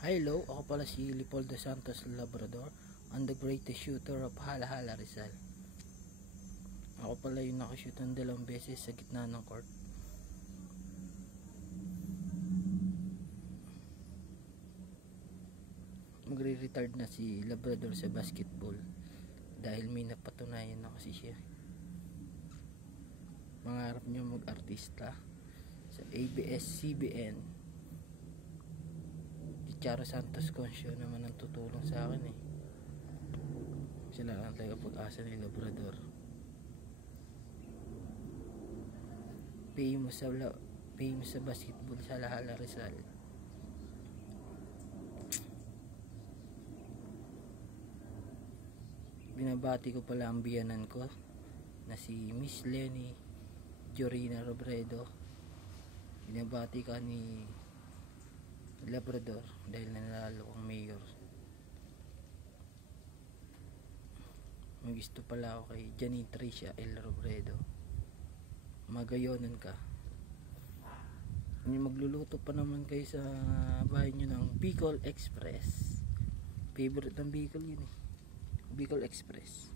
Hello, ako pala si Leopoldo Santos Labrador, and the greatest shooter of Hala-Hala Rizal. Ako pala yung nakashoot ng 2 beses sa gitna ng court. Magre-retard na si Labrador sa basketball dahil may napatunayan na kasi siya. Mangarap niya mag-artista sa ABS-CBN. Charo Santos Concio naman ang tutulong sa akin eh. Sila lang talaga pag-asa ni Labrador. Famous sa basketball sa Hala-Hala Rizal. Binabati ko pala ang biyanan ko na si Miss Lenny Jorina Robredo. Binabati ka ni Labrador dahil nanalo ang mayor. May gusto pala ako kay Janine Tricia L. Robredo. Magayonan ka. Magluluto pa naman kayo sa bahay nyo ng Bicol Express. Favorite ng Bicol yun eh. Bicol Express.